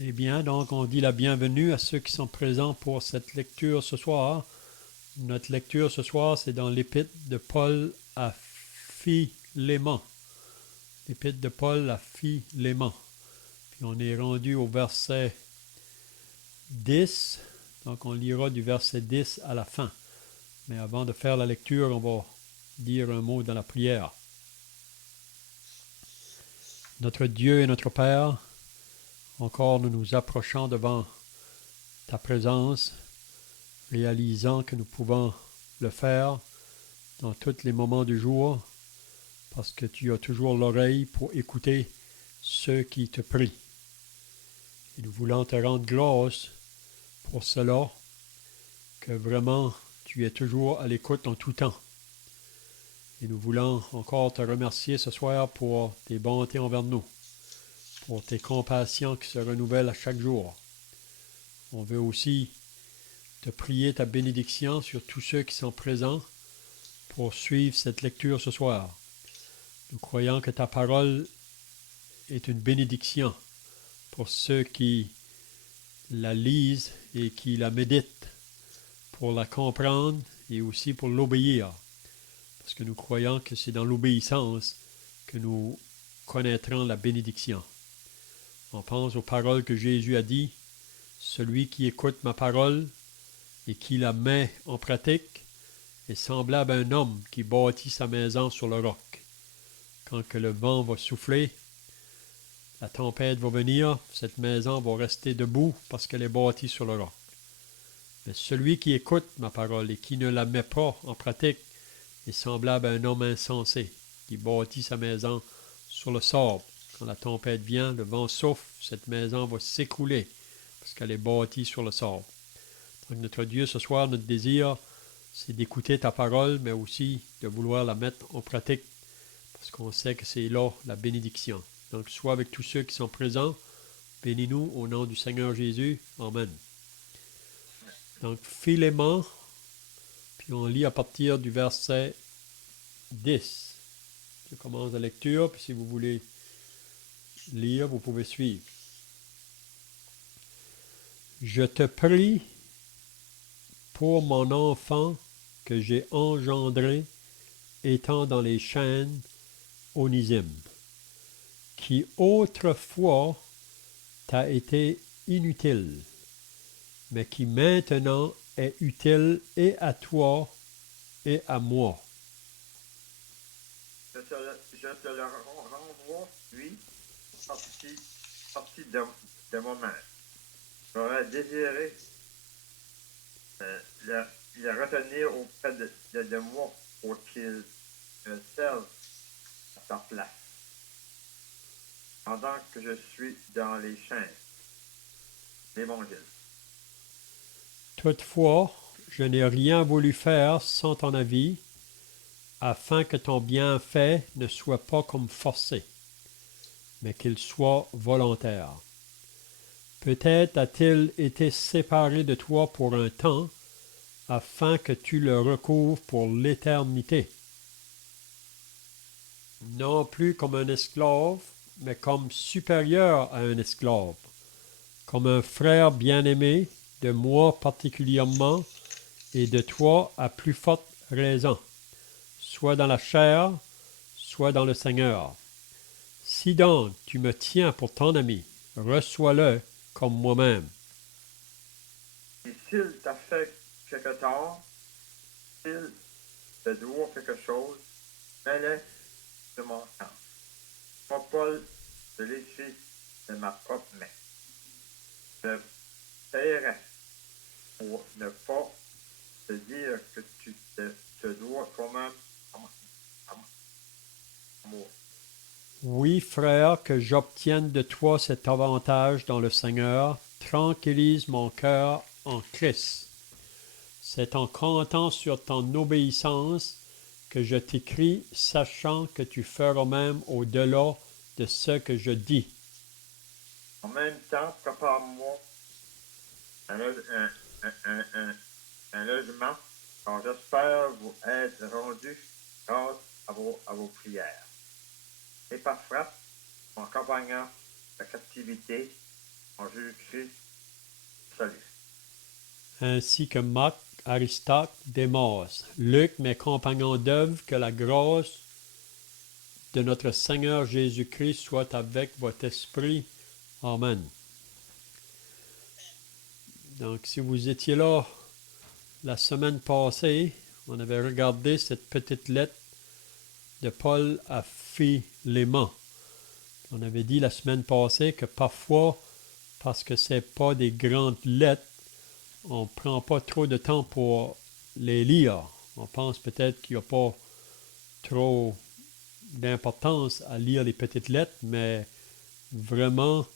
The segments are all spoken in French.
Eh bien, donc on dit la bienvenue à ceux qui sont présents pour cette lecture ce soir. Notre lecture ce soir, c'est dans l'épître de Paul à Philémon. L'épître de Paul à Philémon. Puis on est rendu au verset 10. Donc on lira du verset 10 à la fin. Mais avant de faire la lecture, on va dire un mot dans la prière. Notre Dieu et notre Père, encore nous nous approchons devant ta présence, réalisant que nous pouvons le faire dans tous les moments du jour, parce que tu as toujours l'oreille pour écouter ceux qui te prient. Et nous voulons te rendre grâce pour cela, que vraiment tu es toujours à l'écoute en tout temps. Et nous voulons encore te remercier ce soir pour tes bontés envers nous, pour tes compassions qui se renouvellent à chaque jour. On veut aussi te prier ta bénédiction sur tous ceux qui sont présents pour suivre cette lecture ce soir. Nous croyons que ta parole est une bénédiction pour ceux qui la lisent et qui la méditent, pour la comprendre et aussi pour l'obéir. Parce que nous croyons que c'est dans l'obéissance que nous connaîtrons la bénédiction. On pense aux paroles que Jésus a dit, « Celui qui écoute ma parole et qui la met en pratique est semblable à un homme qui bâtit sa maison sur le roc. Quand que le vent va souffler, la tempête va venir, cette maison va rester debout parce qu'elle est bâtie sur le roc. Mais celui qui écoute ma parole et qui ne la met pas en pratique est semblable à un homme insensé qui bâtit sa maison sur le sable. Quand la tempête vient, le vent souffle, cette maison va s'écrouler parce qu'elle est bâtie sur le sable. Donc notre Dieu, ce soir, notre désir, c'est d'écouter ta parole, mais aussi de vouloir la mettre en pratique parce qu'on sait que c'est là la bénédiction. Donc, sois avec tous ceux qui sont présents. Bénis-nous au nom du Seigneur Jésus. Amen. Donc, Philémon, puis on lit à partir du verset 10. Je commence la lecture, puis si vous voulez lire, vous pouvez suivre. Je te prie pour mon enfant que j'ai engendré étant dans les chaînes Onésime, qui autrefois t'a été inutile, mais qui maintenant est utile et à toi et à moi. Je te le renvoie, lui, sorti de moi-même. J'aurais désiré le retenir auprès de moi pour qu'il me serve à sa place, pendant que je suis dans les chaînes. L'Évangile. Toutefois, je n'ai rien voulu faire sans ton avis, afin que ton bienfait ne soit pas comme forcé, mais qu'il soit volontaire. Peut-être a-t-il été séparé de toi pour un temps, afin que tu le recouvres pour l'éternité. Non plus comme un esclave, mais comme supérieur à un esclave, comme un frère bien-aimé, de moi particulièrement, et de toi à plus forte raison, soit dans la chair, soit dans le Seigneur. Si donc tu me tiens pour ton ami, reçois-le comme moi-même. Et s'il t'a fait quelque tort, s'il te doit quelque chose, mets-le de mon camp. Pas Paul de lécher de ma propre main. Je paierai pour ne pas te dire que tu te dois toi-même à moi. Oui, frère, que j'obtienne de toi cet avantage dans le Seigneur, tranquillise mon cœur en Christ. C'est en comptant sur ton obéissance que je t'écris, sachant que tu feras même au-delà de ce que je dis. En même temps, prépare-moi un logement, car j'espère vous être rendu grâce à vos prières. Épaphras, mon compagnon de captivité, en Jésus-Christ, salut. Ainsi que Marc, Aristote, Démas, Luc, mes compagnons d'œuvre, que la grâce de notre Seigneur Jésus-Christ soit avec votre esprit. Amen. Donc, si vous étiez là la semaine passée, on avait regardé cette petite lettre de Paul à Philémon. On avait dit la semaine passée que parfois, parce que ce n'est pas des grandes lettres, on ne prend pas trop de temps pour les lire. On pense peut-être qu'il n'y a pas trop d'importance à lire les petites lettres, mais vraiment,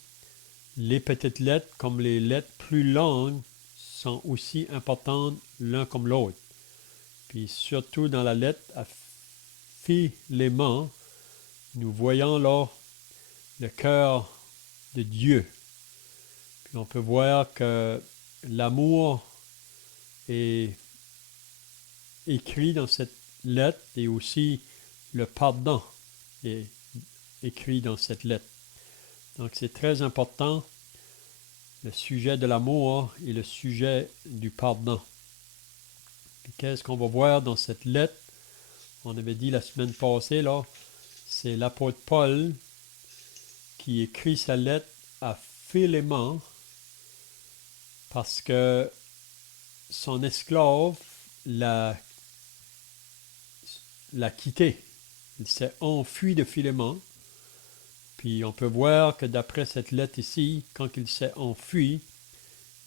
les petites lettres, comme les lettres plus longues, sont aussi importantes l'un comme l'autre. Puis surtout dans la lettre à Philémon, nous voyons là le cœur de Dieu. Puis on peut voir que l'amour est écrit dans cette lettre et aussi le pardon est écrit dans cette lettre. Donc c'est très important, le sujet de l'amour et le sujet du pardon. Puis qu'est-ce qu'on va voir dans cette lettre? On avait dit la semaine passée, là, c'est l'apôtre Paul qui écrit sa lettre à Philémon parce que son esclave l'a quitté. Il s'est enfui de Philémon. Puis on peut voir que d'après cette lettre ici, quand il s'est enfui,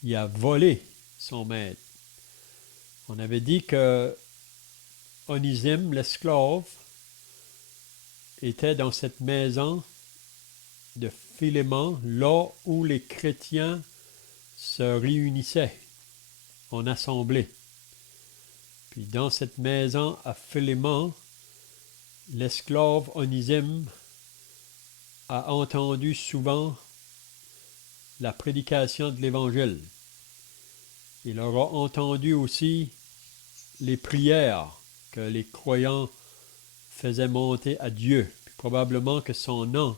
il a volé son maître. On avait dit que Onésime, l'esclave, était dans cette maison de Philémon, là où les chrétiens se réunissaient en assemblée. Puis dans cette maison à Philémon, l'esclave Onésime a entendu souvent la prédication de l'Évangile. Il aura entendu aussi les prières que les croyants faisaient monter à Dieu. Puis probablement que son nom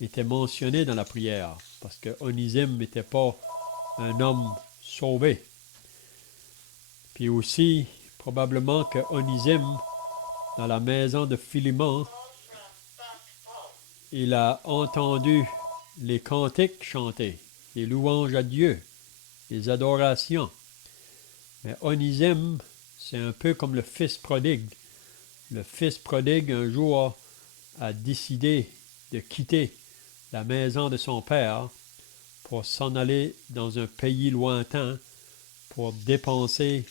était mentionné dans la prière, parce que Onésime n'était pas un homme sauvé. Puis aussi, probablement que Onésime, dans la maison de Philémon, il a entendu les cantiques chantés, les louanges à Dieu, les adorations. Mais Onésime, c'est un peu comme le fils prodigue. Le fils prodigue, un jour, a décidé de quitter la maison de son père pour s'en aller dans un pays lointain pour dépenser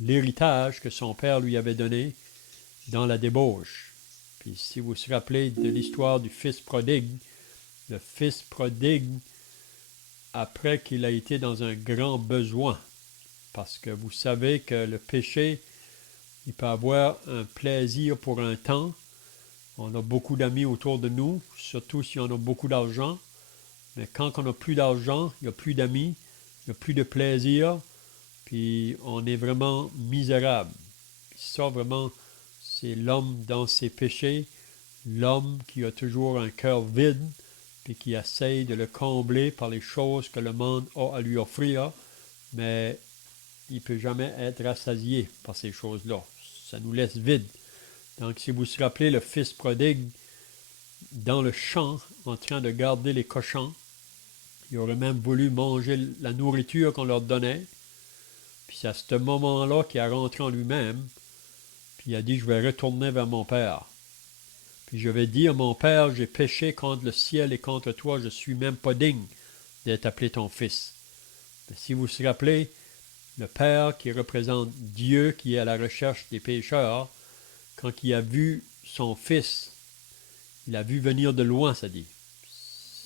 l'héritage que son père lui avait donné dans la débauche. Puis si vous vous rappelez de l'histoire du fils prodigue, le fils prodigue, après qu'il a été dans un grand besoin, parce que vous savez que le péché, il peut avoir un plaisir pour un temps. On a beaucoup d'amis autour de nous, surtout si on a beaucoup d'argent. Mais quand on n'a plus d'argent, il n'y a plus d'amis, il n'y a plus de plaisir, puis on est vraiment misérable. Puis ça, vraiment, c'est l'homme dans ses péchés, l'homme qui a toujours un cœur vide, puis qui essaye de le combler par les choses que le monde a à lui offrir, mais il ne peut jamais être rassasié par ces choses-là. Ça nous laisse vide. Donc, si vous vous rappelez le fils prodigue dans le champ, en train de garder les cochons, il aurait même voulu manger la nourriture qu'on leur donnait. Puis c'est à ce moment-là qu'il a rentré en lui-même, puis il a dit, je vais retourner vers mon père. Puis je vais dire, mon père, j'ai péché contre le ciel et contre toi, je ne suis même pas digne d'être appelé ton fils. Mais si vous vous rappelez, le père qui représente Dieu, qui est à la recherche des pécheurs, quand il a vu son fils, il a vu venir de loin, ça dit.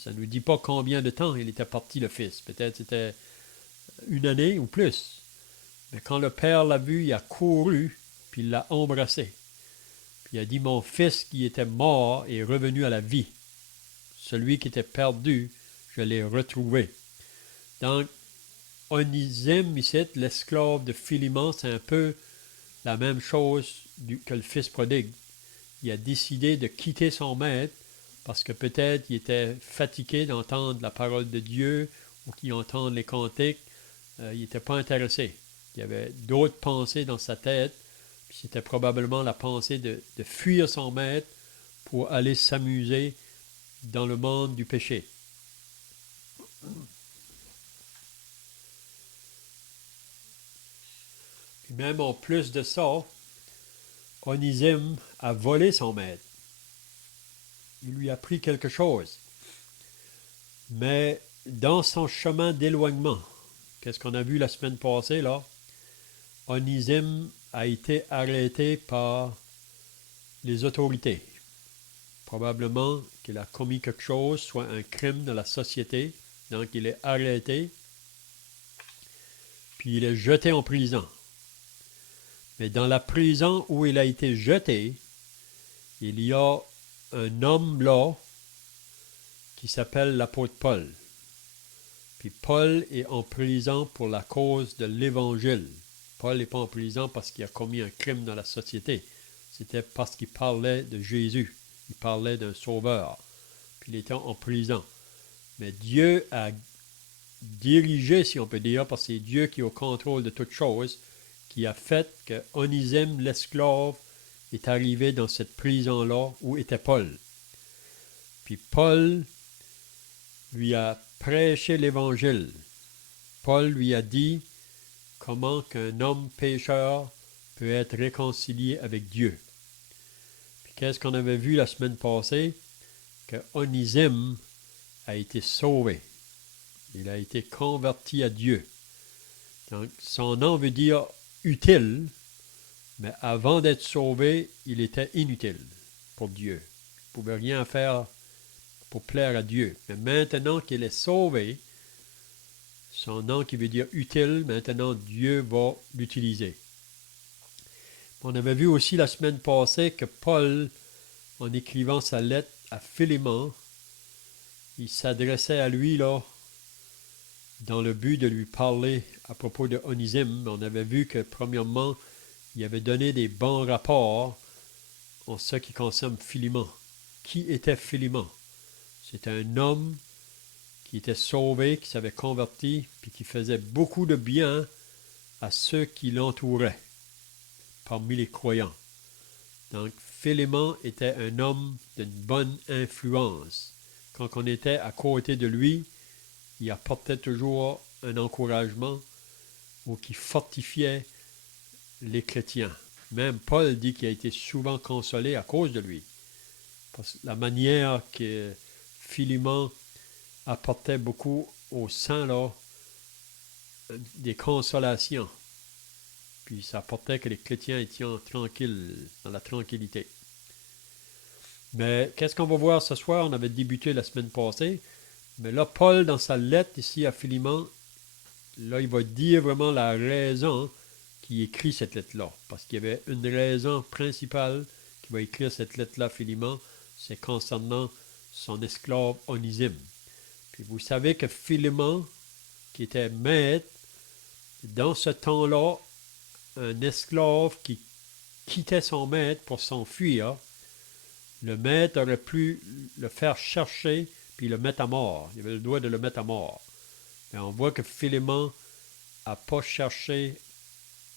Ça ne nous dit pas combien de temps il était parti, le fils. Peut-être c'était une année ou plus. Mais quand le père l'a vu, il a couru, puis il l'a embrassé. Puis il a dit, mon fils qui était mort est revenu à la vie. Celui qui était perdu, je l'ai retrouvé. Donc, Onésime, ici, l'esclave de Philémon, c'est un peu la même chose que le fils prodigue. Il a décidé de quitter son maître parce que peut-être il était fatigué d'entendre la parole de Dieu ou qui entendent les cantiques, il n'était pas intéressé. Il y avait d'autres pensées dans sa tête, puis c'était probablement la pensée de fuir son maître pour aller s'amuser dans le monde du péché. Puis même en plus de ça, Onésime a volé son maître. Il lui a pris quelque chose. Mais dans son chemin d'éloignement, qu'est-ce qu'on a vu la semaine passée là? Onésime a été arrêté par les autorités. Probablement qu'il a commis quelque chose, soit un crime dans la société. Donc il est arrêté, puis il est jeté en prison. Mais dans la prison où il a été jeté, il y a un homme là qui s'appelle l'apôtre Paul. Puis Paul est en prison pour la cause de l'Évangile. Paul n'est pas en prison parce qu'il a commis un crime dans la société. C'était parce qu'il parlait de Jésus. Il parlait d'un sauveur. Puis il était en prison. Mais Dieu a dirigé, si on peut dire, parce que c'est Dieu qui est au contrôle de toutes choses, qui a fait que Onésime, l'esclave, est arrivé dans cette prison-là où était Paul. Puis Paul lui a prêché l'Évangile. Paul lui a dit comment qu'un homme pécheur peut être réconcilié avec Dieu. Puis qu'est-ce qu'on avait vu la semaine passée? Que Onésime a été sauvé. Il a été converti à Dieu. Donc, son nom veut dire utile, mais avant d'être sauvé, il était inutile pour Dieu. Il ne pouvait rien faire pour plaire à Dieu. Mais maintenant qu'il est sauvé, son nom qui veut dire utile, maintenant Dieu va l'utiliser. On avait vu aussi la semaine passée que Paul, en écrivant sa lettre à Philémon, il s'adressait à lui là, dans le but de lui parler à propos de Onésime. On avait vu que premièrement, il avait donné des bons rapports en ce qui concerne Philémon. Qui était Philémon? C'était un homme qui était sauvé, qui s'avait converti, puis qui faisait beaucoup de bien à ceux qui l'entouraient, parmi les croyants. Donc, Philémon était un homme d'une bonne influence. Quand on était à côté de lui, il apportait toujours un encouragement ou qui fortifiait les chrétiens. Même Paul dit qu'il a été souvent consolé à cause de lui. Parce que la manière que Philémon apportait beaucoup aux saints, là, des consolations. Puis ça apportait que les chrétiens étaient tranquilles, dans la tranquillité. Mais qu'est-ce qu'on va voir ce soir? On avait débuté la semaine passée. Mais là, Paul, dans sa lettre ici à Philémon, là, il va dire vraiment la raison qui écrit cette lettre-là. Parce qu'il y avait une raison principale qui va écrire cette lettre-là à Philémon, c'est concernant son esclave Onésime. Puis vous savez que Philémon, qui était maître, dans ce temps-là, un esclave qui quittait son maître pour s'enfuir, le maître aurait pu le faire chercher puis le mettre à mort. Il avait le droit de le mettre à mort. Mais on voit que Philémon n'a pas cherché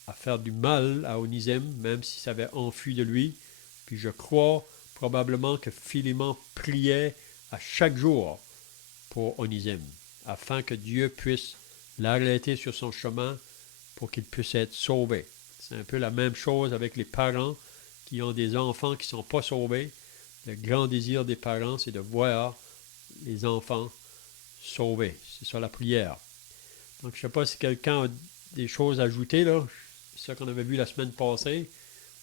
à faire du mal à Onésime, même s'il s'avait enfui de lui. Puis je crois probablement que Philémon priait à chaque jour pour Onésime, afin que Dieu puisse l'arrêter sur son chemin pour qu'il puisse être sauvé. C'est un peu la même chose avec les parents qui ont des enfants qui ne sont pas sauvés. Le grand désir des parents, c'est de voir les enfants sauvés. C'est ça la prière. Donc, je ne sais pas si quelqu'un a des choses à ajouter, là. C'est ça qu'on avait vu la semaine passée.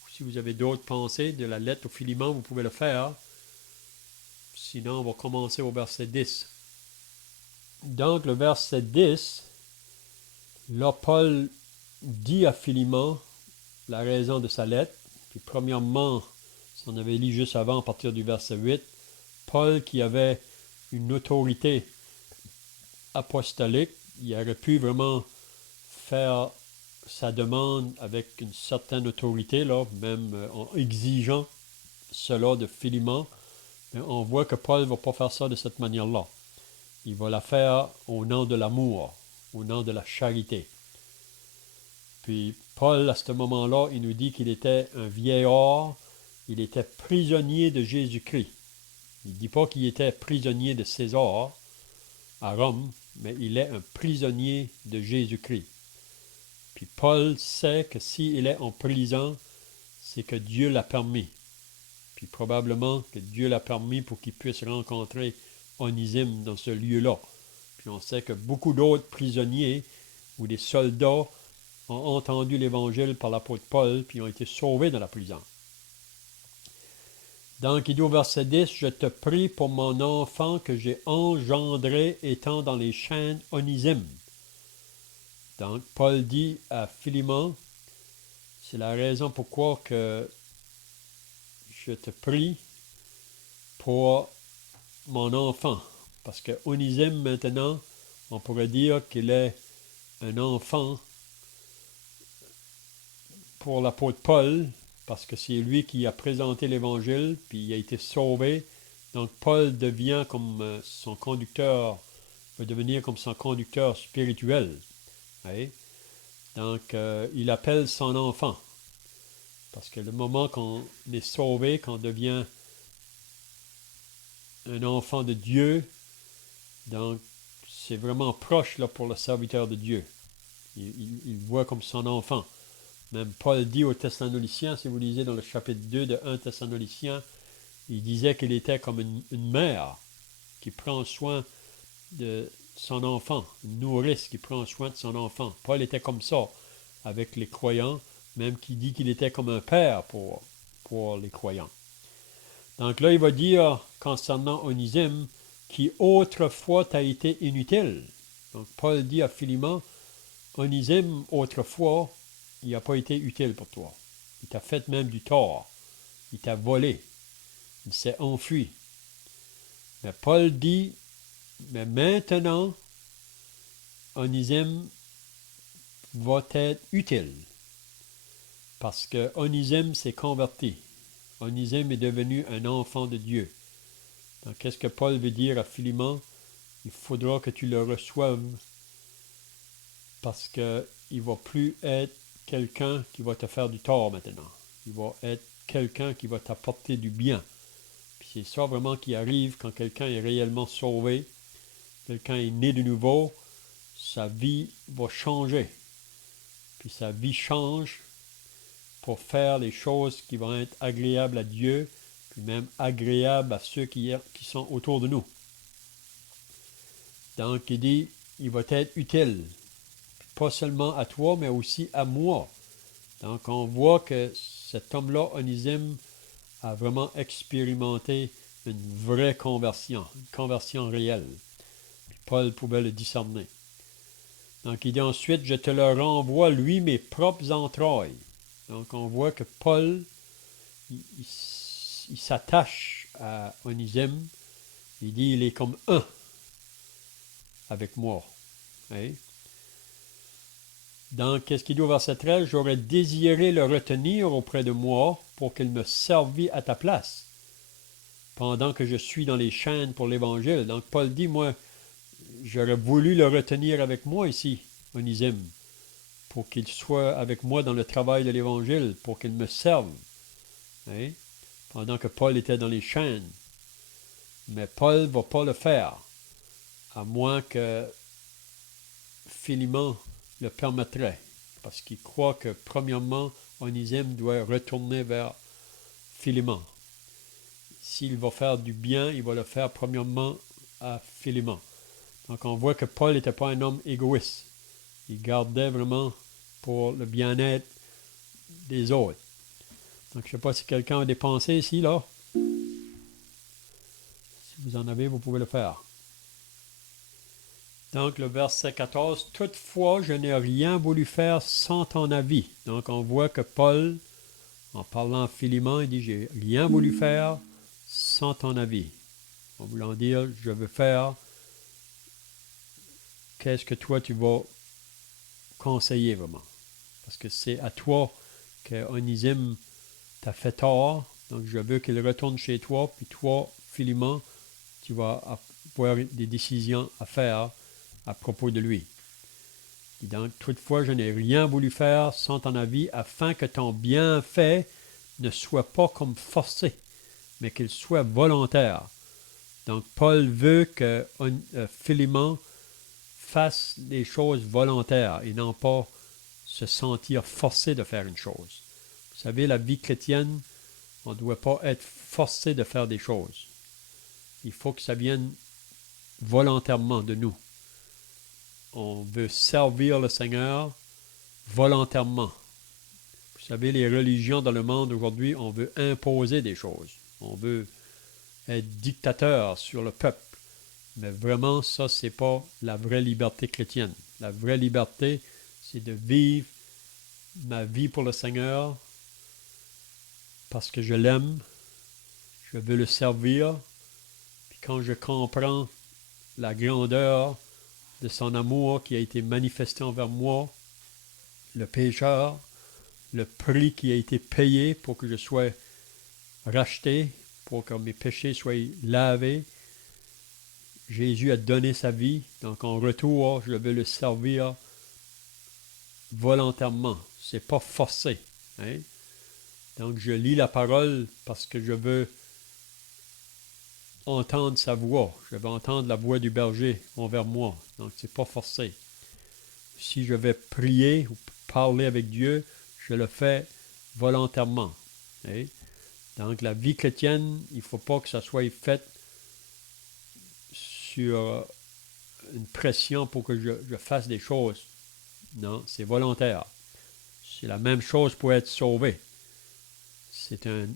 Ou si vous avez d'autres pensées de la lettre au Philémon, vous pouvez le faire. Sinon, on va commencer au verset 10. Donc, le verset 10, là, Paul dit à Philémon la raison de sa lettre. Puis, premièrement, si on avait lu juste avant, à partir du verset 8, Paul, qui avait une autorité apostolique, il aurait pu vraiment faire sa demande avec une certaine autorité, là, même en exigeant cela de Philémon. Mais on voit que Paul ne va pas faire ça de cette manière-là. il va la faire au nom de l'amour, au nom de la charité. Puis Paul, à ce moment-là, il nous dit qu'il était un vieillard, il était prisonnier de Jésus-Christ. Il ne dit pas qu'il était prisonnier de César à Rome, mais il est un prisonnier de Jésus-Christ. Puis Paul sait que s'il est en prison, c'est que Dieu l'a permis. Puis probablement que Dieu l'a permis pour qu'il puisse rencontrer Onésime dans ce lieu-là. Puis on sait que beaucoup d'autres prisonniers ou des soldats ont entendu l'Évangile par l'apôtre Paul, puis ont été sauvés dans la prison. Donc, il dit au verset 10, « Je te prie pour mon enfant que j'ai engendré étant dans les chaînes Onésime. » Donc, Paul dit à Philémon, c'est la raison pourquoi que je te prie pour mon enfant. Parce que Onésime, maintenant, on pourrait dire qu'il est un enfant pour l'apôtre Paul, parce que c'est lui qui a présenté l'Évangile, puis il a été sauvé. Donc, Paul devient comme son conducteur, va devenir comme son conducteur spirituel. Oui? Donc, il appelle son enfant. Parce que le moment qu'on est sauvé, qu'on devient un enfant de Dieu, donc c'est vraiment proche là, pour le serviteur de Dieu. Il voit comme son enfant. Même Paul dit aux Thessaloniciens, si vous lisez dans le chapitre 2 de 1 Thessaloniciens, il disait qu'il était comme une mère qui prend soin de son enfant, une nourrice qui prend soin de son enfant. Paul était comme ça avec les croyants, même qu'il dit qu'il était comme un père pour les croyants. Donc là, il va dire concernant Onésime, qui autrefois t'a été inutile. Donc Paul dit à Philémon, Onésime, autrefois, il n'a pas été utile pour toi. Il t'a fait même du tort. Il t'a volé. Il s'est enfui. Mais Paul dit, mais maintenant, Onésime va être utile. Parce que Onésime s'est converti. Onésime est devenu un enfant de Dieu. Donc, qu'est-ce que Paul veut dire à Philémon? Il faudra que tu le reçoives parce qu'il ne va plus être quelqu'un qui va te faire du tort maintenant. Il va être quelqu'un qui va t'apporter du bien. Puis c'est ça vraiment qui arrive quand quelqu'un est réellement sauvé, quelqu'un est né de nouveau, sa vie va changer. Puis sa vie change pour faire les choses qui vont être agréables à Dieu, puis même agréables à ceux qui sont autour de nous. Donc, il dit, il va être utile, pas seulement à toi, mais aussi à moi. Donc, on voit que cet homme-là, Onésime, a vraiment expérimenté une vraie conversion, une conversion réelle. Puis Paul pouvait le discerner. Donc, il dit ensuite, je te le renvoie, lui, mes propres entrailles. Donc, on voit que Paul, il s'attache à Onésime. Il dit, il est comme un avec moi. Hein? Donc, qu'est-ce qu'il dit au verset 13? J'aurais désiré le retenir auprès de moi pour qu'il me servît à ta place pendant que je suis dans les chaînes pour l'Évangile. Donc, Paul dit, moi, j'aurais voulu le retenir avec moi ici, Onésime, pour qu'il soit avec moi dans le travail de l'Évangile, pour qu'il me serve, hein? Pendant que Paul était dans les chaînes. Mais Paul ne va pas le faire, à moins que Philémon le permettrait, parce qu'il croit que, premièrement, Onésime doit retourner vers Philémon. S'il va faire du bien, il va le faire premièrement à Philémon. Donc, on voit que Paul n'était pas un homme égoïste. Il gardait vraiment pour le bien-être des autres. Donc, je ne sais pas si quelqu'un a des pensées ici, là. Si vous en avez, vous pouvez le faire. Donc, le verset 14, « Toutefois, je n'ai rien voulu faire sans ton avis. » Donc, on voit que Paul, en parlant à Philémon, il dit, « J'ai rien voulu faire sans ton avis. » En voulant dire, je veux faire, qu'est-ce que toi tu vas conseiller vraiment? Parce que c'est à toi que Onésime t'a fait tort. Donc, je veux qu'il retourne chez toi, puis toi, Philémon, tu vas avoir des décisions à faire à propos de lui. Et donc, toutefois, je n'ai rien voulu faire sans ton avis, afin que ton bienfait ne soit pas comme forcé, mais qu'il soit volontaire. Donc, Paul veut que Philémon fasse des choses volontaires et non pas se sentir forcé de faire une chose. Vous savez, la vie chrétienne, on ne doit pas être forcé de faire des choses. Il faut que ça vienne volontairement de nous. On veut servir le Seigneur volontairement. Vous savez, les religions dans le monde aujourd'hui, on veut imposer des choses. On veut être dictateur sur le peuple. Mais vraiment, ça, c'est pas la vraie liberté chrétienne. La vraie liberté, c'est de vivre ma vie pour le Seigneur parce que je l'aime, je veux le servir. Puis quand je comprends la grandeur de son amour qui a été manifesté envers moi, le pécheur, le prix qui a été payé pour que je sois racheté, pour que mes péchés soient lavés. Jésus a donné sa vie, donc en retour, je veux le servir volontairement. C'est pas forcé. Hein? Donc je lis la parole parce que je veux entendre sa voix. Je veux entendre la voix du berger envers moi. Donc c'est pas forcé. Si je vais prier ou parler avec Dieu, je le fais volontairement. Hein? Donc la vie chrétienne, il ne faut pas que ça soit fait sur une pression pour que je fasse des choses. Non, c'est volontaire. C'est la même chose pour être sauvé. C'est un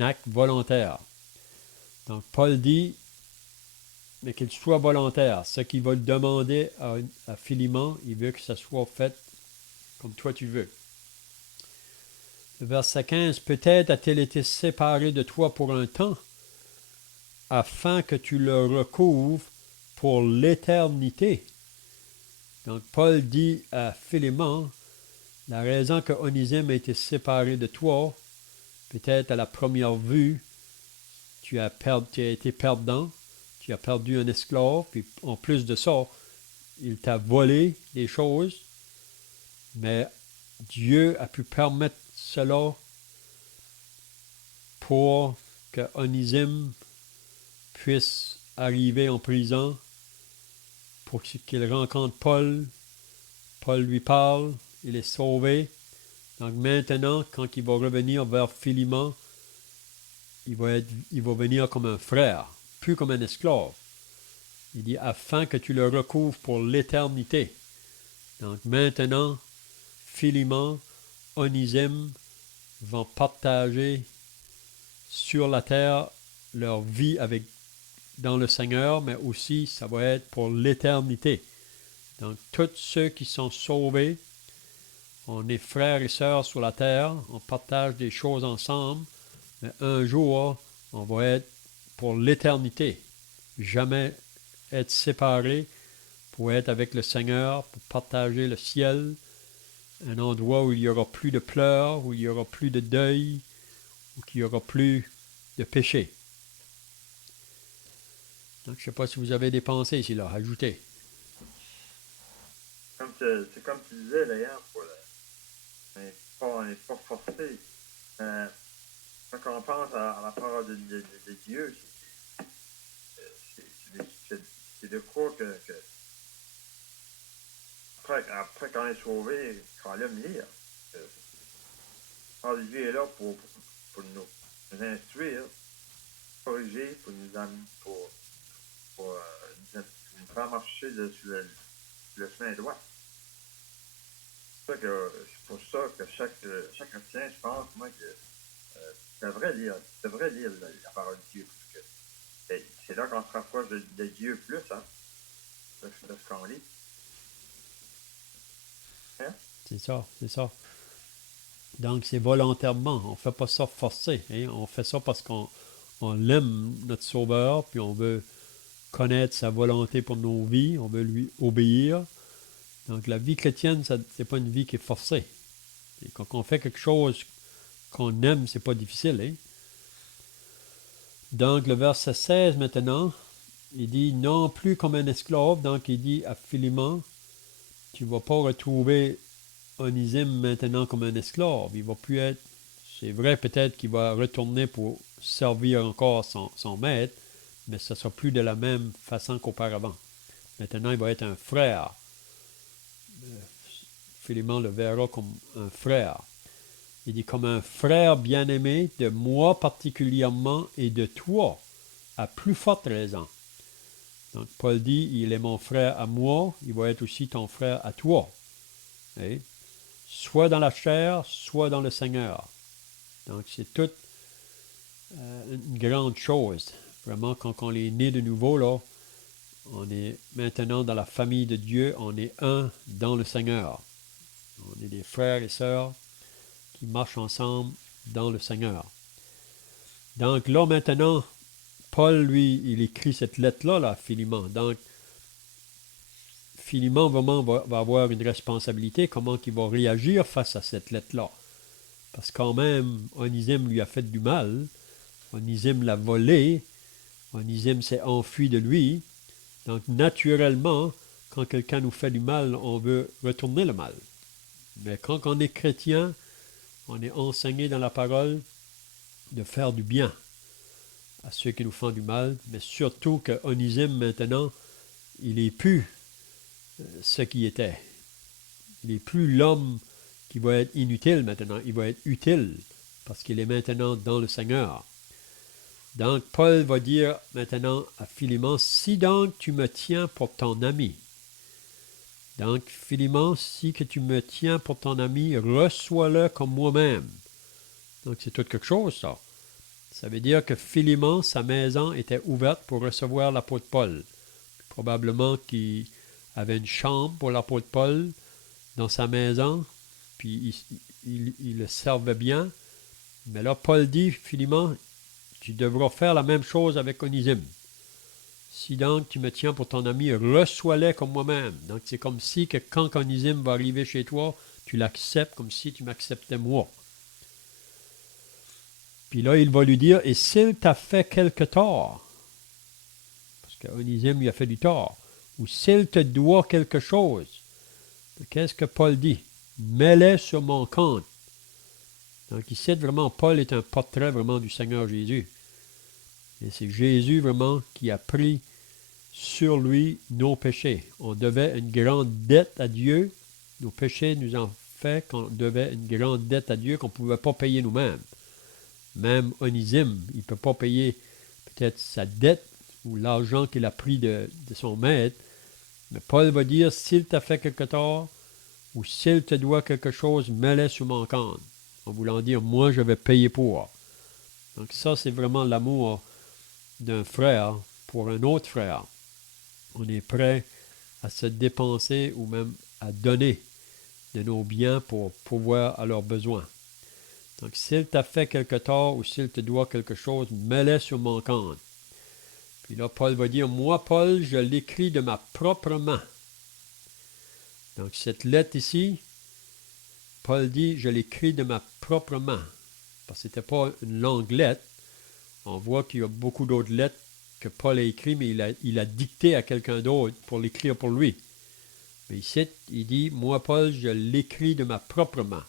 acte volontaire. Donc Paul dit, mais qu'il soit volontaire. Ce qu'il va demander à Philémon, il veut que ça soit fait comme toi tu veux. Le verset 15, peut-être a-t-il été séparé de toi pour un temps, afin que tu le recouvres pour l'éternité. Donc Paul dit à Philémon, la raison que Onésime a été séparé de toi, peut-être à la première vue, tu as été perdant, tu as perdu un esclave, puis en plus de ça, il t'a volé des choses, mais Dieu a pu permettre cela pour que Onésime puisse arriver en prison, pour qu'il rencontre Paul. Paul lui parle, il est sauvé. Donc maintenant, quand il va revenir vers Philémon, il va venir comme un frère, plus comme un esclave. Il dit, afin que tu le recouvres pour l'éternité. Donc maintenant, Philémon, Onésime vont partager sur la terre leur vie dans le Seigneur, mais aussi ça va être pour l'éternité. Donc tous ceux qui sont sauvés, on est frères et sœurs sur la terre, on partage des choses ensemble, mais un jour, on va être pour l'éternité. Jamais être séparés pour être avec le Seigneur, pour partager le ciel, un endroit où il n'y aura plus de pleurs, où il n'y aura plus de deuil, où il n'y aura plus de péché. Donc, je ne sais pas si vous avez des pensées ici, là, ajoutez. C'est comme tu disais d'ailleurs, on n'est pas forcé. Quand on pense à la parole de Dieu, c'est de quoi que après qu'on est sauvé, qu'on l'aime lire. Dieu est là pour nous instruire, corriger, pour nous amener, pour nous faire marcher sur le chemin droit. C'est pour ça que chaque chrétien, je pense, moi, que devrait lire la parole de Dieu. Parce que c'est là qu'on se rapproche de Dieu plus, hein, de ce qu'on lit. Hein? C'est ça. Donc, c'est volontairement. On ne fait pas ça forcé. Hein? On fait ça parce qu'on l'aime, notre Sauveur, puis on veut connaître sa volonté pour nos vies, on veut lui obéir. Donc, la vie chrétienne, ce n'est pas une vie qui est forcée. Et quand on fait quelque chose qu'on aime, c'est pas difficile. Hein? Donc, le verset 16 maintenant, il dit non plus comme un esclave, donc il dit à Philémon, tu ne vas pas retrouver Onésime maintenant comme un esclave. Il va plus être, c'est vrai peut-être qu'il va retourner pour servir encore son maître, mais ce ne sera plus de la même façon qu'auparavant. Maintenant, il va être un frère. Philémon le verra comme un frère. Il dit comme un frère bien-aimé de moi particulièrement et de toi, à plus forte raison. Donc, Paul dit, il est mon frère à moi, il va être aussi ton frère à toi. Et soit dans la chair, soit dans le Seigneur. Donc, c'est toute une grande chose. Vraiment, quand on est né de nouveau, là, on est maintenant dans la famille de Dieu, on est un dans le Seigneur. On est des frères et sœurs qui marchent ensemble dans le Seigneur. Donc là, maintenant, Paul, lui, il écrit cette lettre-là à Philémon. Donc, Philémon vraiment va avoir une responsabilité, comment il va réagir face à cette lettre-là. Parce que quand même, Onésime lui a fait du mal, Onésime l'a volé, Onésime s'est enfui de lui. Donc, naturellement, quand quelqu'un nous fait du mal, on veut retourner le mal. Mais quand on est chrétien, on est enseigné dans la parole de faire du bien à ceux qui nous font du mal, mais surtout que Onésime, maintenant, il n'est plus ce qu'il était. Il n'est plus l'homme qui va être inutile maintenant, il va être utile parce qu'il est maintenant dans le Seigneur. Donc, Paul va dire maintenant à Philémon, si donc tu me tiens pour ton ami. Donc, Philémon, si que tu me tiens pour ton ami, reçois-le comme moi-même. Donc, c'est tout quelque chose, ça. Ça veut dire que Philémon, sa maison était ouverte pour recevoir l'apôtre Paul. Probablement qu'il avait une chambre pour l'apôtre Paul dans sa maison, puis il le servait bien. Mais là, Paul dit, Philémon, tu devras faire la même chose avec Onésime. Si donc tu me tiens pour ton ami, reçois-les comme moi-même. Donc c'est comme si que quand Onésime va arriver chez toi, tu l'acceptes comme si tu m'acceptais moi. Puis là, il va lui dire, et s'il t'a fait quelque tort, parce qu'Onésime lui a fait du tort, ou s'il te doit quelque chose, qu'est-ce que Paul dit? Mets-les sur mon compte. Donc ici, vraiment, Paul est un portrait vraiment du Seigneur Jésus. Et c'est Jésus vraiment qui a pris sur lui nos péchés. On devait une grande dette à Dieu. Nos péchés nous ont fait qu'on devait une grande dette à Dieu qu'on ne pouvait pas payer nous-mêmes. Même Onésime, il ne peut pas payer peut-être sa dette ou l'argent qu'il a pris de son maître. Mais Paul va dire, s'il t'a fait quelque tort ou s'il te doit quelque chose, mets-le sur mon compte. En voulant dire, moi, je vais payer pour. Donc ça, c'est vraiment l'amour d'un frère pour un autre frère. On est prêt à se dépenser ou même à donner de nos biens pour pourvoir à leurs besoins. Donc, s'il t'a fait quelque tort ou s'il te doit quelque chose, mets-le sur mon compte. Puis là, Paul va dire, moi, Paul, je l'écris de ma propre main. Donc, cette lettre ici, Paul dit, je l'écris de ma propre main. Parce que ce n'était pas une longue lettre. On voit qu'il y a beaucoup d'autres lettres que Paul a écrites, mais il a dicté à quelqu'un d'autre pour l'écrire pour lui. Mais ici, il dit, moi, Paul, je l'écris de ma propre main.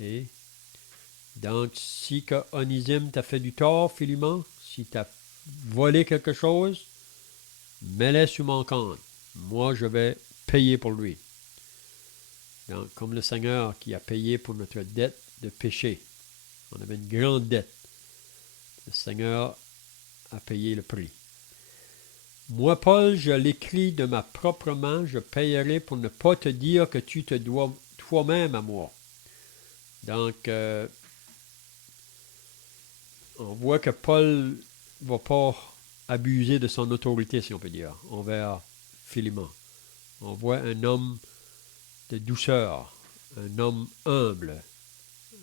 Et donc, si que Onésime t'a fait du tort, Philémon, si t'as volé quelque chose, mets-le sur mon compte. Moi, je vais payer pour lui. Donc, comme le Seigneur qui a payé pour notre dette de péché. On avait une grande dette. Le Seigneur a payé le prix. Moi, Paul, je l'écris de ma propre main, je payerai pour ne pas te dire que tu te dois toi-même à moi. Donc, on voit que Paul ne va pas abuser de son autorité, si on peut dire, envers Philémon. On voit un homme de douceur, un homme humble,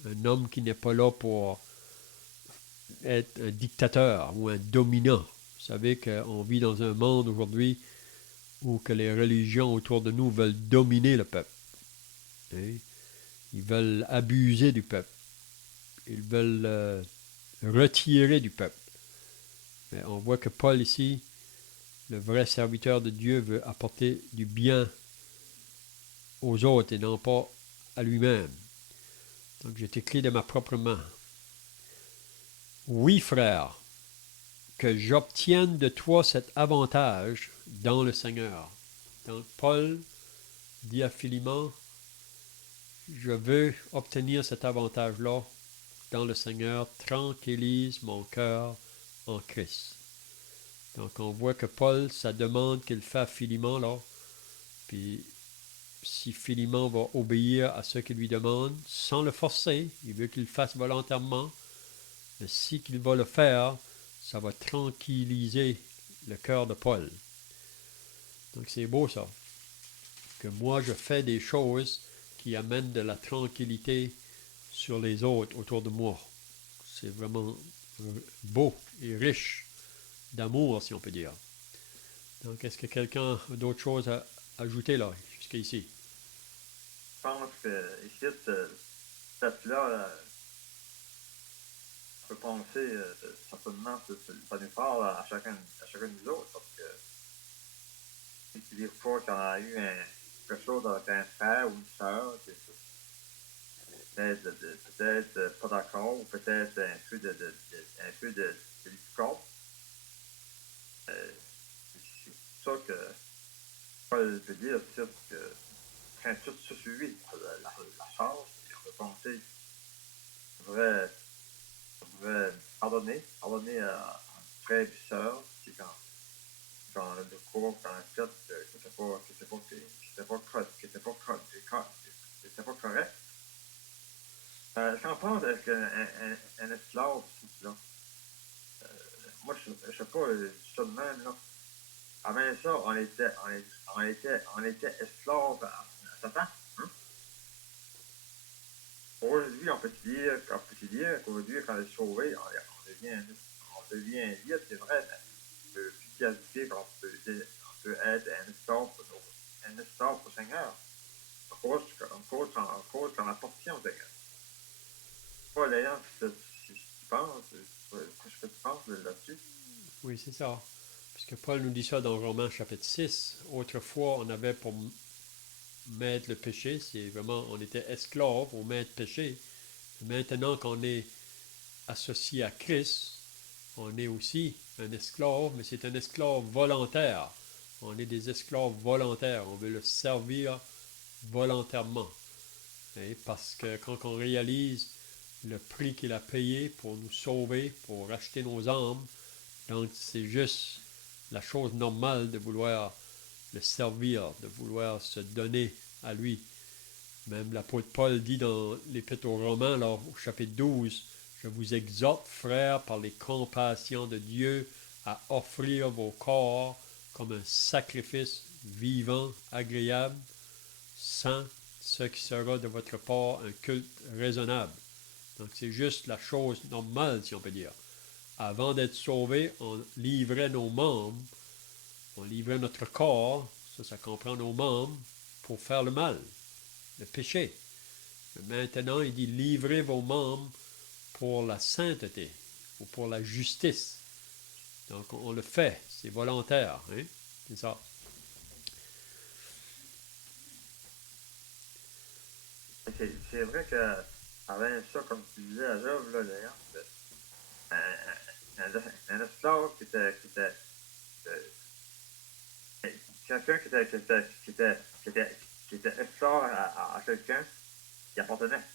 un homme qui n'est pas là pour être un dictateur ou un dominant. Vous savez qu'on vit dans un monde aujourd'hui où que les religions autour de nous veulent dominer le peuple. Et ils veulent abuser du peuple. Ils veulent retirer du peuple. Mais on voit que Paul ici, le vrai serviteur de Dieu, veut apporter du bien aux autres et non pas à lui-même. Donc j'ai écrit de ma propre main. Oui, frère, que j'obtienne de toi cet avantage dans le Seigneur. Donc Paul dit à Philémon, je veux obtenir cet avantage-là dans le Seigneur, tranquillise mon cœur en Christ. Donc on voit que Paul, sa demande qu'il fait à Philémon, là, puis si Philémon va obéir à ce qu'il lui demande, sans le forcer, il veut qu'il le fasse volontairement, mais si qu'il va le faire, ça va tranquilliser le cœur de Paul. Donc c'est beau ça, que moi je fais des choses qui amènent de la tranquillité sur les autres autour de moi. C'est vraiment beau et riche d'amour, si on peut dire. Donc, est-ce que quelqu'un a d'autres choses à ajouter là, jusqu'ici? Je pense que ici, cette-là, on peut penser certainement que ça nous parle à chacun de nous autres, parce que si tu dis pas qu'on a eu quelque chose avec un frère ou une sœur, peut-être pas d'accord, ou peut-être un peu de discorde. C'est ça que Paul veut dire, c'est que quand tout se suit la charge, on peut penser on devrait pardonner à un frère et sœur, c'est quand on a de quoi, quand on a fait que c'était pas correct. J'en pense avec un esclave, là. Moi, je sais pas, je dis ça de même, là. Avant ça, on était esclaves à Satan. Hein? Aujourd'hui, on peut dire qu'aujourd'hui, quand on est sauvé, on devient libre, c'est vrai, mais on peut plus qualifier, on peut être un esclave au Seigneur. En cause qu'on appartient au Seigneur. Pas l'ayant, ce que tu penses, qu'est-ce que tu penses là-dessus? Oui, c'est ça. Puisque Paul nous dit ça dans Romains chapitre 6. Autrefois, on avait pour maître le péché, c'est vraiment, on était esclave au maître péché. Maintenant qu'on est associé à Christ, on est aussi un esclave, mais c'est un esclave volontaire. On est des esclaves volontaires. On veut le servir volontairement. Et parce que quand on réalise le prix qu'il a payé pour nous sauver, pour racheter nos âmes, donc c'est juste la chose normale de vouloir le servir, de vouloir se donner à lui. Même l'apôtre Paul dit dans l'Épître aux Romains, là, au chapitre 12, je vous exhorte, frères, par les compassions de Dieu, à offrir vos corps comme un sacrifice vivant, agréable, saint, ce qui sera de votre part un culte raisonnable. Donc c'est juste la chose normale, si on peut dire. Avant d'être sauvé, on livrait nos membres, on livrait notre corps, ça comprend nos membres, pour faire le mal, le péché. Maintenant, il dit, livrez vos membres pour la sainteté ou pour la justice. Donc, on le fait, c'est volontaire, hein? C'est ça. C'est vrai que avant ça, comme tu disais à Job, là, d'ailleurs, un esclave quelqu'un qui était esclave à quelqu'un qui appartenait.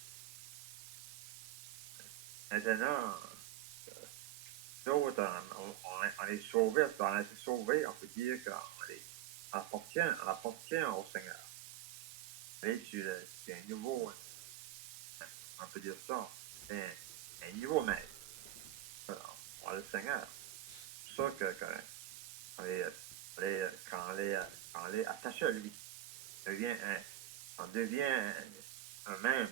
Maintenant, nous autres, on est sauvés, on a été sauvés, on peut dire qu'on appartient au Seigneur. Et c'est un nouveau, on peut dire ça, c'est un nouveau maître. On a le Seigneur. C'est ça que quand on est attaché à lui, on devient un même.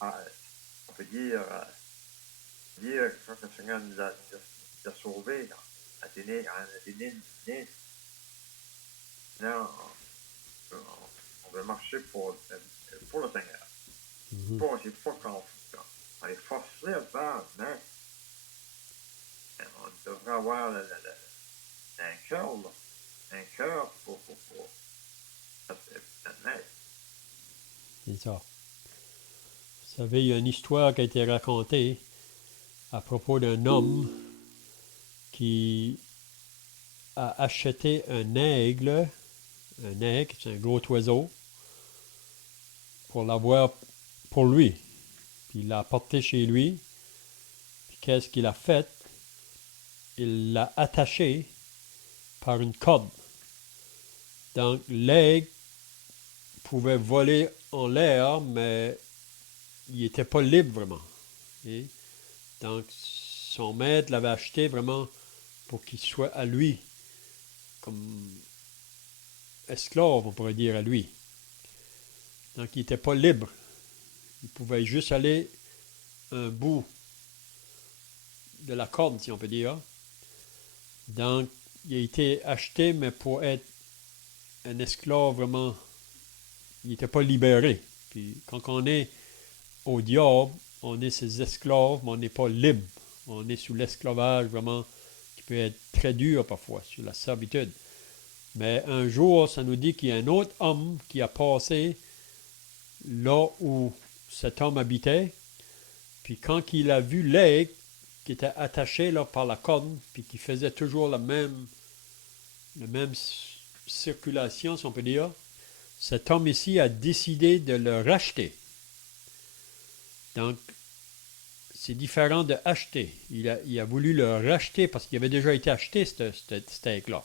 On peut dire que quand le Seigneur nous a sauvés, on a donné maintenant, on veut marcher pour le Seigneur. C'est pas qu'on est forcé à le faire, mais On devrait avoir un cœur, là. Un cœur pour naître. C'est ça. Vous savez, il y a une histoire qui a été racontée à propos d'un homme qui a acheté un aigle, c'est un gros oiseau, pour l'avoir pour lui. Puis il l'a apporté chez lui. Puis qu'est-ce qu'il a fait? Il l'a attaché par une corde. Donc l'aigle pouvait voler en l'air, mais il n'était pas libre vraiment. Et donc son maître l'avait acheté vraiment pour qu'il soit à lui, comme esclave, on pourrait dire à lui. Donc il n'était pas libre. Il pouvait juste aller un bout de la corde, si on peut dire. Donc il a été acheté, mais pour être un esclave vraiment, il n'était pas libéré. Puis quand on est au diable, on est ses esclaves, mais on n'est pas libre. On est sous l'esclavage vraiment qui peut être très dur parfois, sous la servitude. Mais un jour, ça nous dit qu'il y a un autre homme qui a passé là où cet homme habitait. Puis quand il a vu l'aigle qui était attaché là par la corde, puis qui faisait toujours la même circulation, si on peut dire, cet homme ici a décidé de le racheter. Donc, c'est différent de acheter. Il a voulu le racheter parce qu'il avait déjà été acheté, cet aigle-là.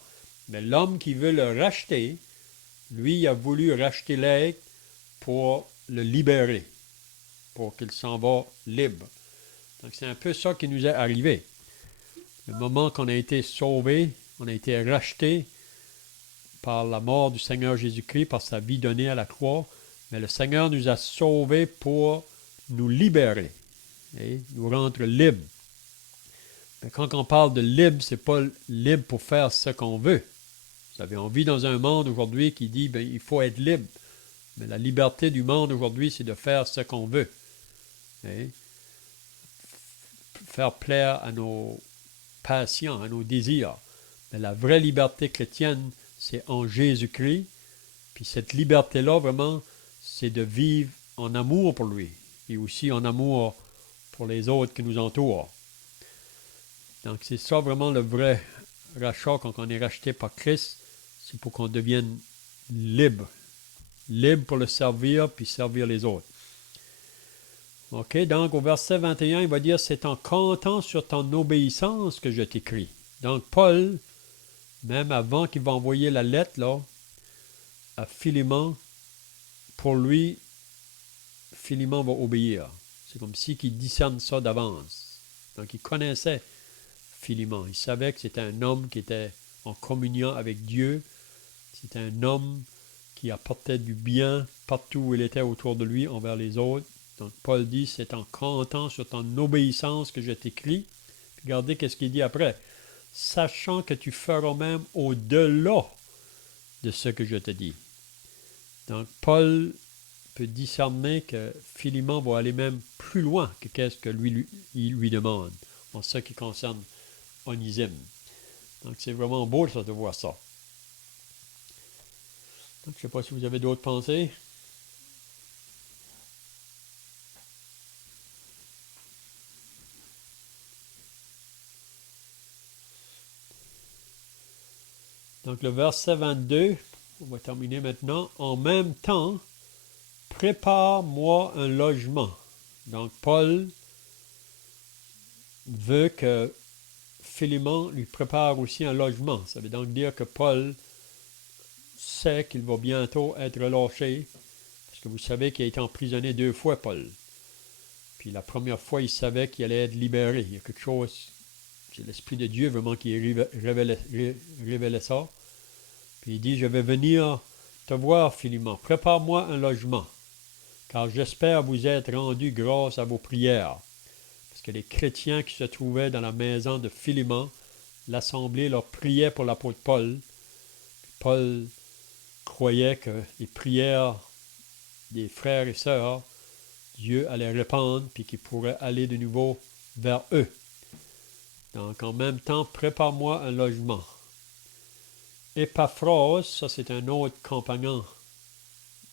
Mais l'homme qui veut le racheter, lui, il a voulu racheter l'aigle pour le libérer, pour qu'il s'en va libre. Donc, c'est un peu ça qui nous est arrivé. Le moment qu'on a été sauvé, on a été racheté par la mort du Seigneur Jésus-Christ, par sa vie donnée à la croix, mais le Seigneur nous a sauvés pour nous libérer et nous rendre libres. Mais quand on parle de libre, c'est pas libre pour faire ce qu'on veut. Vous savez, on vit dans un monde aujourd'hui qui dit il faut être libre. Mais la liberté du monde aujourd'hui, c'est de faire ce qu'on veut. Et faire plaire à nos passions, à nos désirs. Mais la vraie liberté chrétienne, c'est en Jésus-Christ. Puis cette liberté-là, vraiment, c'est de vivre en amour pour lui. Et aussi en amour pour les autres qui nous entourent. Donc c'est ça vraiment le vrai rachat quand on est racheté par Christ. C'est pour qu'on devienne libre. Libre pour le servir puis servir les autres. OK, donc au verset 21, il va dire « C'est en comptant sur ton obéissance que je t'écris. » Donc Paul, même avant qu'il va envoyer la lettre là, à Philémon, pour lui, Philémon va obéir. C'est comme si qu'il discerne ça d'avance. Donc il connaissait Philémon. Il savait que c'était un homme qui était en communion avec Dieu. C'était un homme qui apportait du bien partout où il était autour de lui envers les autres. Donc Paul dit, c'est en comptant sur ton obéissance que je t'écris. Regardez qu'est-ce qu'il dit après. Sachant que tu feras même au-delà de ce que je te dis. Donc Paul peut discerner que Philémon va aller même plus loin que qu'est-ce que il lui demande en ce qui concerne Onésime. Donc c'est vraiment beau de voir ça. Donc, je ne sais pas si vous avez d'autres pensées. Donc le verset 22, on va terminer maintenant. En même temps, prépare-moi un logement. Donc Paul veut que Philémon lui prépare aussi un logement. Ça veut donc dire que Paul sait qu'il va bientôt être relâché, parce que vous savez qu'il a été emprisonné 2 fois, Paul. Puis la première fois, il savait qu'il allait être libéré. Il y a quelque chose, c'est l'Esprit de Dieu vraiment qui révélait ça. Puis il dit, je vais venir te voir, Philémon. Prépare-moi un logement, car j'espère vous être rendu grâce à vos prières. Parce que les chrétiens qui se trouvaient dans la maison de Philémon, l'assemblée leur priait pour l'apôtre Paul. Puis Paul croyait que les prières des frères et sœurs, Dieu allait répondre, puis qu'il pourrait aller de nouveau vers eux. Donc, en même temps, prépare-moi un logement. Épaphras, ça c'est un autre compagnon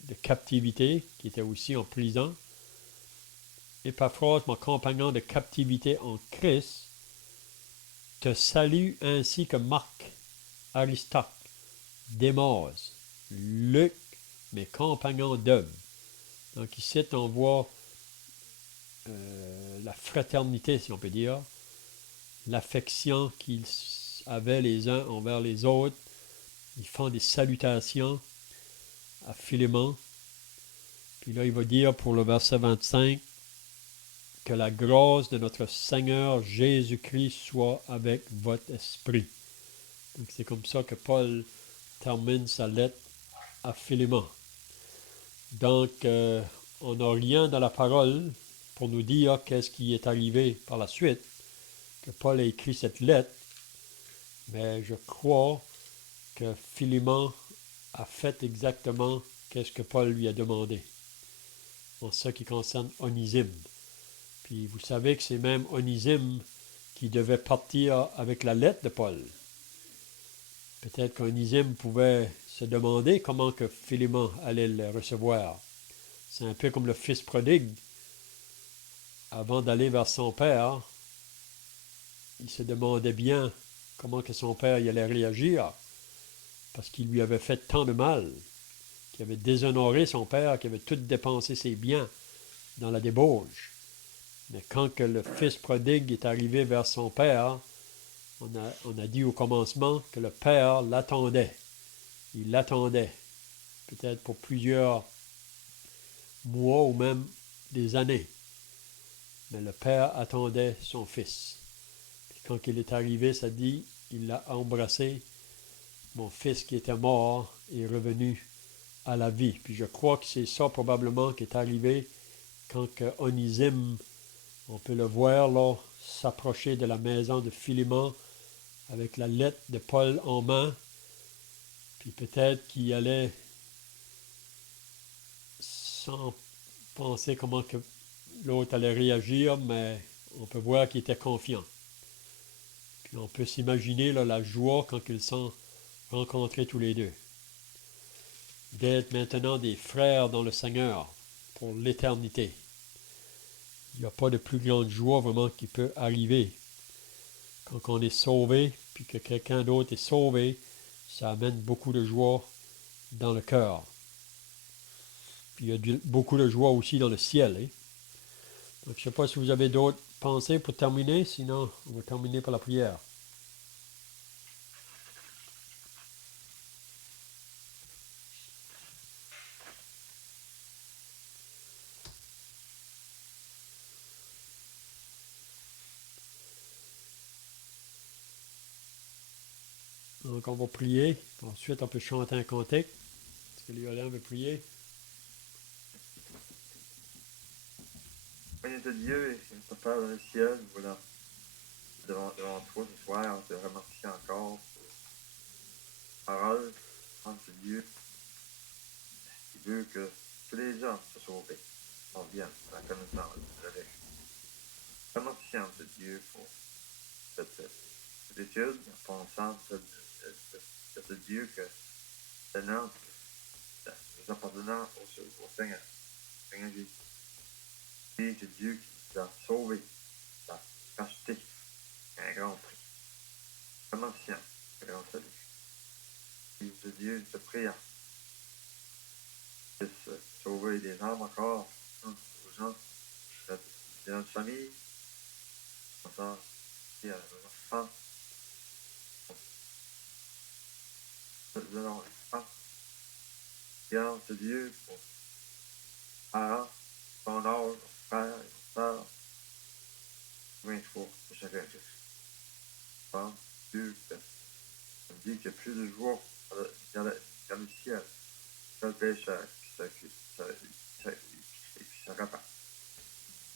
de captivité qui était aussi en prison. Épaphras, mon compagnon de captivité en Christ, te salue ainsi que Marc, Aristote, Démos, Luc, mes compagnons d'œuvre. Donc ici, on voit la fraternité, si on peut dire, l'affection qu'ils avaient les uns envers les autres. Ils font des salutations à Philémon. Puis là, il va dire pour le verset 25, que la grâce de notre Seigneur Jésus-Christ soit avec votre esprit. Donc c'est comme ça que Paul termine sa lettre à Philémon. Donc, on n'a rien dans la parole pour nous dire qu'est-ce qui est arrivé par la suite, que Paul a écrit cette lettre, mais je crois que Philémon a fait exactement qu'est-ce que Paul lui a demandé, en ce qui concerne Onésime. Puis vous savez que c'est même Onésime qui devait partir avec la lettre de Paul. Peut-être qu'Onésime pouvait se demander comment que Philémon allait le recevoir. C'est un peu comme le fils prodigue. Avant d'aller vers son père, il se demandait bien comment que son père y allait réagir, parce qu'il lui avait fait tant de mal, qu'il avait déshonoré son père, qu'il avait tout dépensé ses biens dans la débauche. Mais quand que le fils prodigue est arrivé vers son père, on a dit au commencement que le père l'attendait. Il l'attendait, peut-être pour plusieurs mois ou même des années. Mais le père attendait son fils. Puis quand il est arrivé, ça dit, il l'a embrassé. Mon fils qui était mort est revenu à la vie. Puis je crois que c'est ça probablement qui est arrivé quand Onésime, on peut le voir là, s'approcher de la maison de Philémon avec la lettre de Paul en main. Puis peut-être qu'il allait sans penser comment que l'autre allait réagir, mais on peut voir qu'il était confiant. Puis on peut s'imaginer là, la joie quand ils sont rencontrés tous les deux. D'être maintenant des frères dans le Seigneur pour l'éternité. Il n'y a pas de plus grande joie vraiment qui peut arriver. Quand on est sauvé, puis que quelqu'un d'autre est sauvé, ça amène beaucoup de joie dans le cœur. Puis il y a beaucoup de joie aussi dans le ciel. Hein? Donc, je ne sais pas si vous avez d'autres pensées pour terminer, sinon on va terminer par la prière. Donc on va prier. Ensuite, on peut chanter un cantique. Est-ce que Léolin veut prier? Seigneur de Dieu et notre Père dans le ciel, voilà, devant toi ce soir, on te remercie encore pour la parole, de Dieu, qui veut que tous les gens soient sauvés, en viennent à la connaissance de la vérité. Remercions de Dieu pour cette étude, en pensant de ce Dieu que donnant, nous appartenant au Seigneur, Seigneur Jésus. Et c'est Dieu qui nous a sauvés, qui nous a rachetés à un grand prix. Remercions le grand salut. Fils de Dieu, te prions, puisse sauver des âmes encore, aux gens de notre famille, enfants, et à nos enfants. Nous allons prions de Dieu pour parents, ton âge, nos frères et nos sœurs, 20 fois pour chacun de nous. Dieu, on dit qu'il y a plus de joie dans le ciel que le pécheur qui se repart.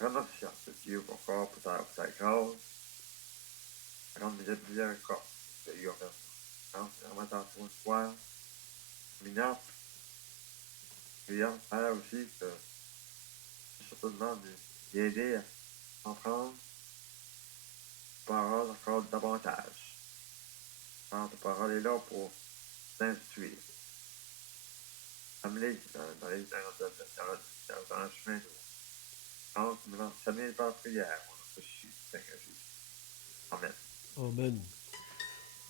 Remercions de Dieu encore pour ta grâce, ta grande miséricorde que tu as offert. Vraiment dans ton soir, minant, priant, Père aussi, que certainement d'aider à comprendre parole encore davantage. Ta parole est là pour t'instruire. Amener dans le chemin d'eau. S'amener par prière. On a reçu, Seigneur Jésus. Amen. Amen.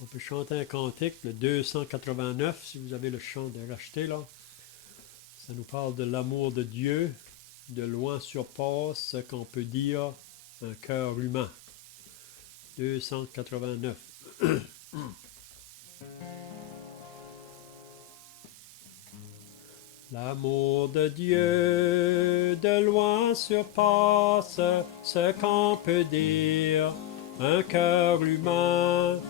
On peut chanter un cantique, le 289, si vous avez le chant de racheter là. Ça nous parle de l'amour de Dieu, de loin surpasse ce qu'on peut dire un cœur humain. 289. L'amour de Dieu de loin surpasse ce qu'on peut dire un cœur humain.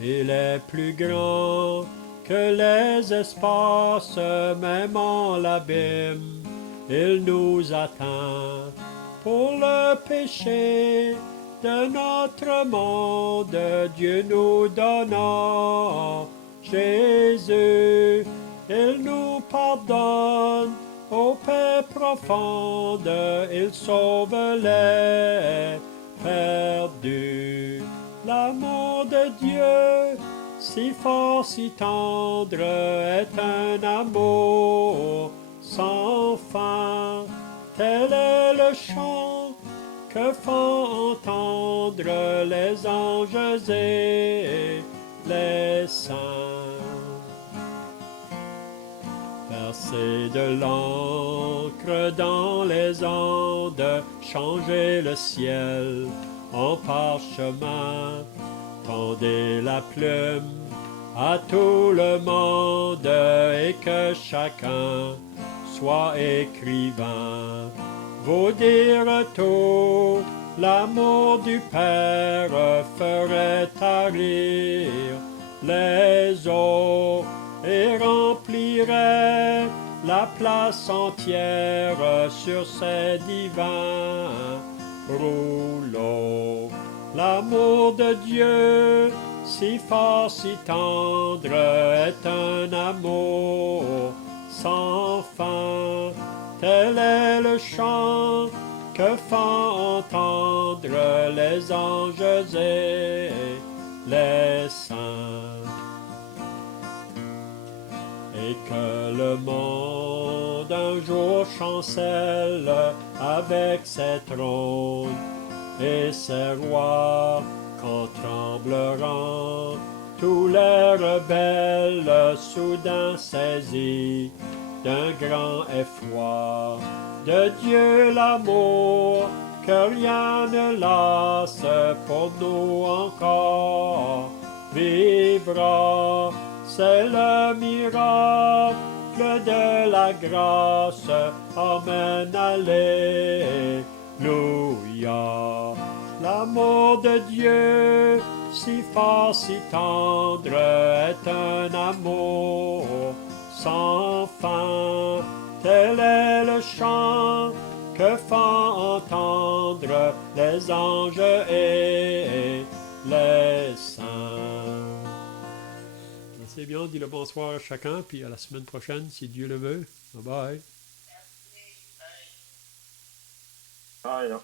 Il est plus grand que les espaces, même en l'abîme, il nous atteint. Pour le péché de notre monde, Dieu nous donnant Jésus, il nous pardonne, aux paix profondes, il sauve les perdus. L'amour de Dieu, si fort, si tendre, est un amour sans fin. Tel est le chant que font entendre les anges et les saints. Verser de l'encre dans les ondes, changer le ciel en parchemin, tendez la plume à tout le monde et que chacun soit écrivain. Vous dire tout, l'amour du Père ferait tarir les eaux et remplirait la place entière sur ces divins rouleaux. L'amour de Dieu, si fort, si tendre, est un amour sans fin. Tel est le chant que font entendre les anges et les saints. Et que le monde un jour chancelle avec ses trônes et ses rois, quand trembleront tous les rebelles soudain saisis d'un grand effroi. De Dieu l'amour, que rien ne lasse, pour nous encore vivra. C'est le miracle de la grâce. Amen, alléluia. L'amour de Dieu, si fort, si tendre, est un amour sans fin. Tel est le chant que font entendre les anges et les saints. C'est bien, on dit le bonsoir à chacun, puis à la semaine prochaine, si Dieu le veut. Bye bye. Ah, yeah.